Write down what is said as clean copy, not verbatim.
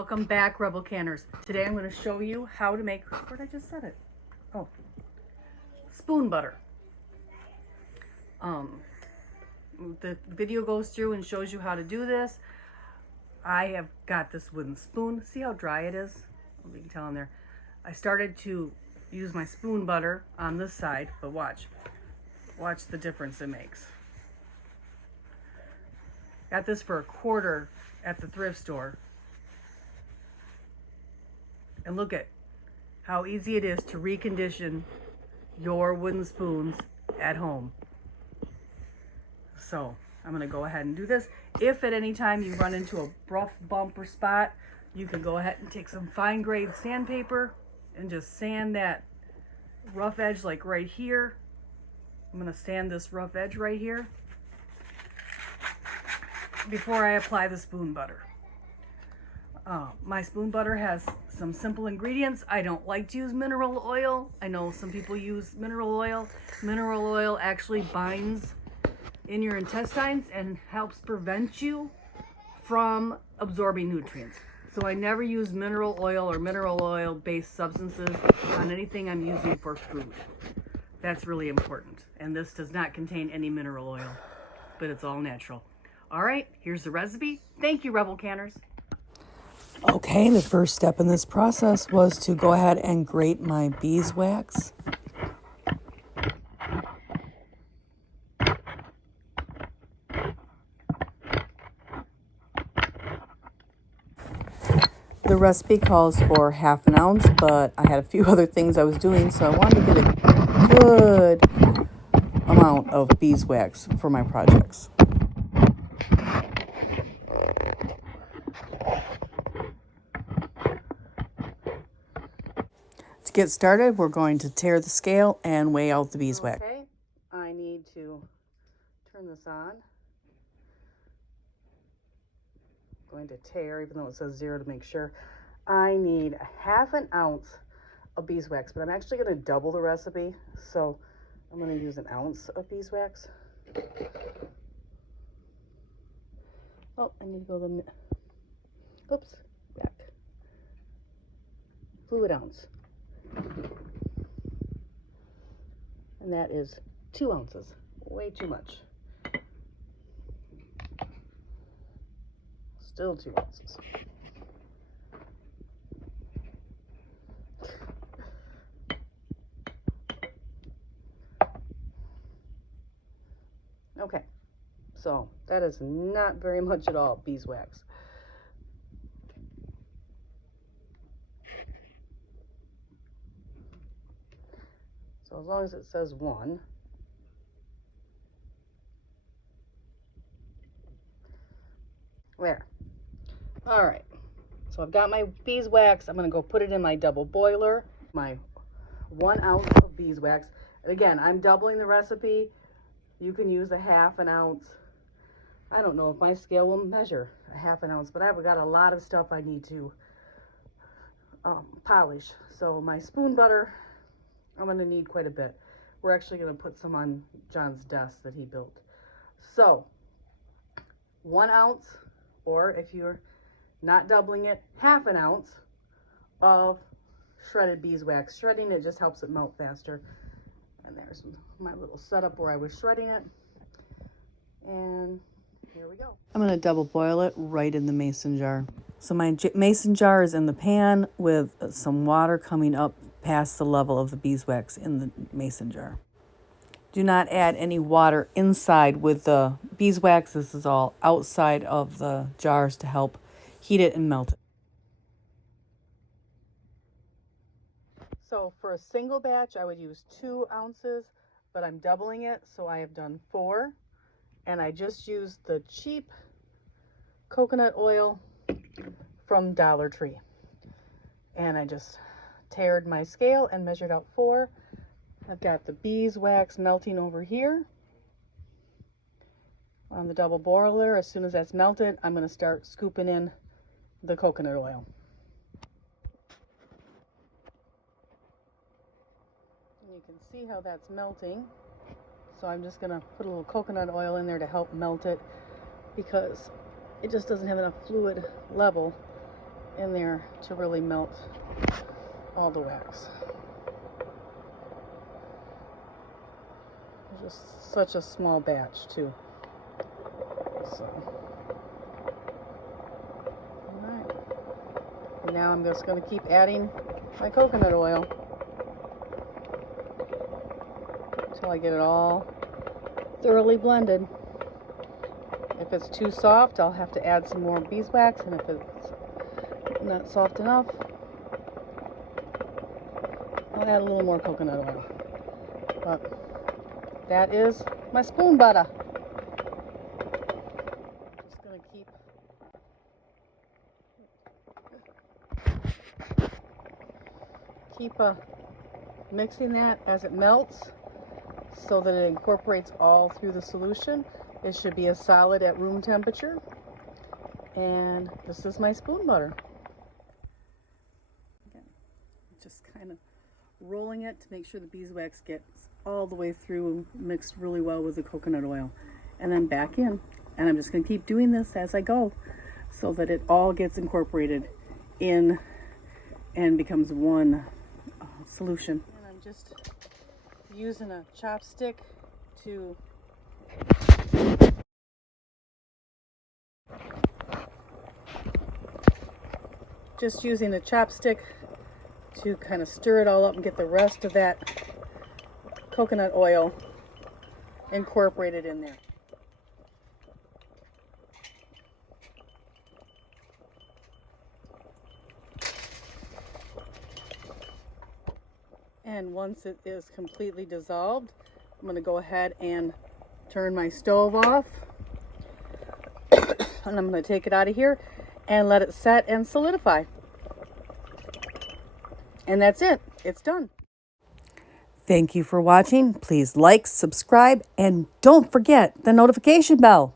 Welcome back, Rebel Canners. Today I'm going to show you how to make, where did I just set it? Oh, spoon butter. The video goes through and shows you how to do this. I have got this wooden spoon. See how dry it is? You can tell in there. I started to use my spoon butter on this side, but watch the difference it makes. Got this for $1 at the thrift store. And look at how easy it is to recondition your wooden spoons at home. So I'm going to go ahead and do this. If at any time you run into a rough bump or spot, you can go ahead and take some fine grade sandpaper and just sand that rough edge, like right here. I'm going to sand this rough edge right here before I apply the spoon butter. My spoon butter has some simple ingredients. I don't like to use mineral oil. I know some people use mineral oil. Mineral oil actually binds in your intestines and helps prevent you from absorbing nutrients. So I never use mineral oil or mineral oil based substances on anything I'm using for food. That's really important. And this does not contain any mineral oil, but it's all natural. All right, here's the recipe. Thank you, Rebel Canners. Okay, the first step in this process was to go ahead and grate my beeswax. The recipe calls for ½ an ounce, but I had a few other things I was doing, so I wanted to get a good amount of beeswax for my projects. To get started, we're going to tare the scale and weigh out the beeswax. Okay, I need to turn this on. I'm going to tare, even though it says 0 to make sure. I need ½ an ounce of beeswax, but I'm actually going to double the recipe, so I'm going to use an ounce of beeswax. Oh, I need to go the, oops, back. Fluid ounce. And that is 2 ounces, way too much. Still 2 ounces. Okay, so that is not very much at all beeswax. So as long as it says 1. There. All right. So I've got my beeswax. I'm going to go put it in my double boiler. My 1 ounce of beeswax. And again, I'm doubling the recipe. You can use ½ an ounce. I don't know if my scale will measure ½ an ounce, but I've got a lot of stuff I need to polish. So my spoon butter, I'm going to need quite a bit. We're actually going to put some on John's desk that he built. So 1 ounce, or if you're not doubling it, ½ an ounce of shredded beeswax. Shredding it just helps it melt faster. And there's my little setup where I was shredding it. And here we go. I'm going to double boil it right in the mason jar. So my mason jar is in the pan with some water coming up past the level of the beeswax in the mason jar. Do not add any water inside with the beeswax. This is all outside of the jars to help heat it and melt it. So for a single batch, I would use 2 ounces, but I'm doubling it, so I have done 4. And I just used the cheap coconut oil from Dollar Tree. And I just tared my scale and measured out 4. I've got the beeswax melting over here on the double boiler. As soon as that's melted, I'm going to start scooping in the coconut oil. And you can see how that's melting. So I'm just going to put a little coconut oil in there to help melt it, because it just doesn't have enough fluid level in there to really melt all the wax. Just such a small batch too. So, all right. Now I'm just going to keep adding my coconut oil until I get it all thoroughly blended. If it's too soft, I'll have to add some more beeswax, and if it's not soft enough, I'll add a little more coconut oil. But that is my spoon butter. Just going to keep mixing that as it melts so that it incorporates all through the solution. It should be a solid at room temperature. And this is my spoon butter. Again, just kind of rolling it to make sure the beeswax gets all the way through, mixed really well with the coconut oil. And then back in. And I'm just going to keep doing this as I go so that it all gets incorporated in and becomes one solution. And I'm just using a chopstick to kind of stir it all up and get the rest of that coconut oil incorporated in there. And once it is completely dissolved, I'm going to go ahead and turn my stove off. And I'm going to take it out of here and let it set and solidify. And that's it. It's done. Thank you for watching. Please like, subscribe, and don't forget the notification bell.